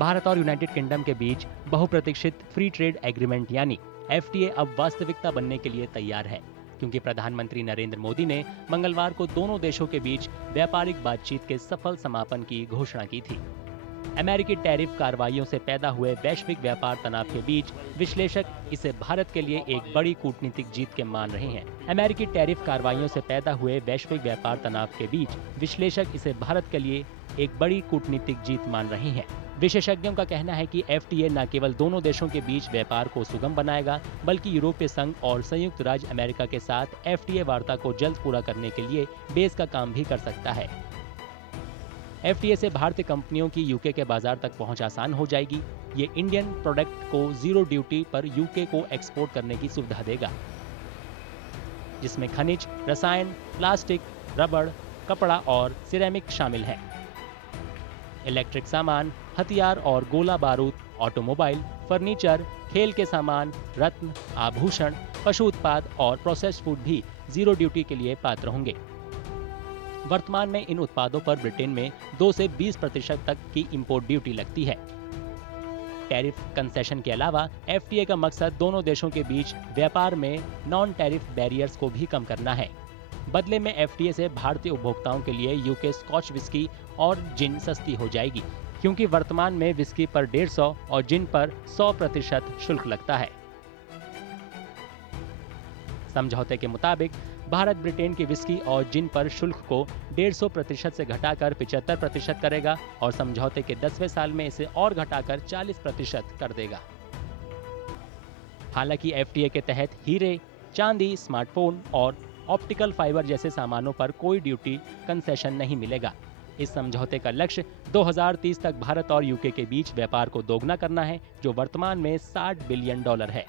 भारत और United kingdom के बीच बहुप्रतीक्षित फ्री ट्रेड एग्रीमेंट यानी एफटीए अब वास्तविकता बनने के लिए तैयार है, क्योंकि प्रधानमंत्री नरेंद्र मोदी ने मंगलवार को दोनों देशों के बीच व्यापारिक बातचीत के सफल समापन की घोषणा की थी। अमेरिकी टैरिफ कार्रवाइयों से पैदा हुए वैश्विक व्यापार तनाव के बीच विश्लेषक इसे भारत के लिए एक बड़ी कूटनीतिक जीत के मान रहे हैं। अमेरिकी टैरिफ कार्रवाइयों से पैदा हुए वैश्विक व्यापार तनाव के बीच विश्लेषक इसे भारत के लिए एक बड़ी कूटनीतिक जीत मान रहे हैं। विशेषज्ञों का कहना है कि एफटीए न केवल दोनों देशों के बीच व्यापार को सुगम बनाएगा, बल्कि यूरोपीय संघ और संयुक्त राज्य अमेरिका के साथ एफटीए वार्ता को जल्द पूरा करने के लिए बेस का काम भी कर सकता है। एफटीए से भारतीय कंपनियों की यूके के बाजार तक पहुंच आसान हो जाएगी। ये इंडियन प्रोडक्ट को जीरो ड्यूटी पर यूके को एक्सपोर्ट करने की सुविधा देगा, जिसमें खनिज, रसायन, प्लास्टिक, रबड़, कपड़ा और सिरेमिक शामिल है। इलेक्ट्रिक सामान, हथियार और गोला बारूद, ऑटोमोबाइल, फर्नीचर, खेल के सामान, रत्न, आभूषण, पशु उत्पाद और प्रोसेस्ड फूड भी जीरो ड्यूटी के लिए पात्र होंगे। वर्तमान में इन उत्पादों पर ब्रिटेन में 2 से 20% तक की इंपोर्ट ड्यूटी लगती है। टैरिफ कंसेशन के अलावा एफटीए का मकसद दोनों देशों के बीच व्यापार में नॉन टैरिफ बैरियर्स को भी कम करना है। बदले में एफटीए से भारतीय उपभोक्ताओं के लिए यूके स्कॉच विस्की और जिन सस्ती हो जाएगी, क्योंकि वर्तमान में विस्की पर 150 और जिन पर 100% शुल्क लगता है। समझौते के मुताबिक भारत ब्रिटेन की विस्की और जिन पर शुल्क को 150% से घटाकर 75% करेगा और समझौते के 10वें साल में इसे और घटाकर 40% कर देगा। हालांकि एफटीए के तहत हीरे, चांदी, स्मार्टफोन और ऑप्टिकल फाइबर जैसे सामानों पर कोई ड्यूटी कंसेशन नहीं मिलेगा। इस समझौते का लक्ष्य 2030 तक भारत और यूके के बीच व्यापार को दोगुना करना है, जो वर्तमान में $60 बिलियन है।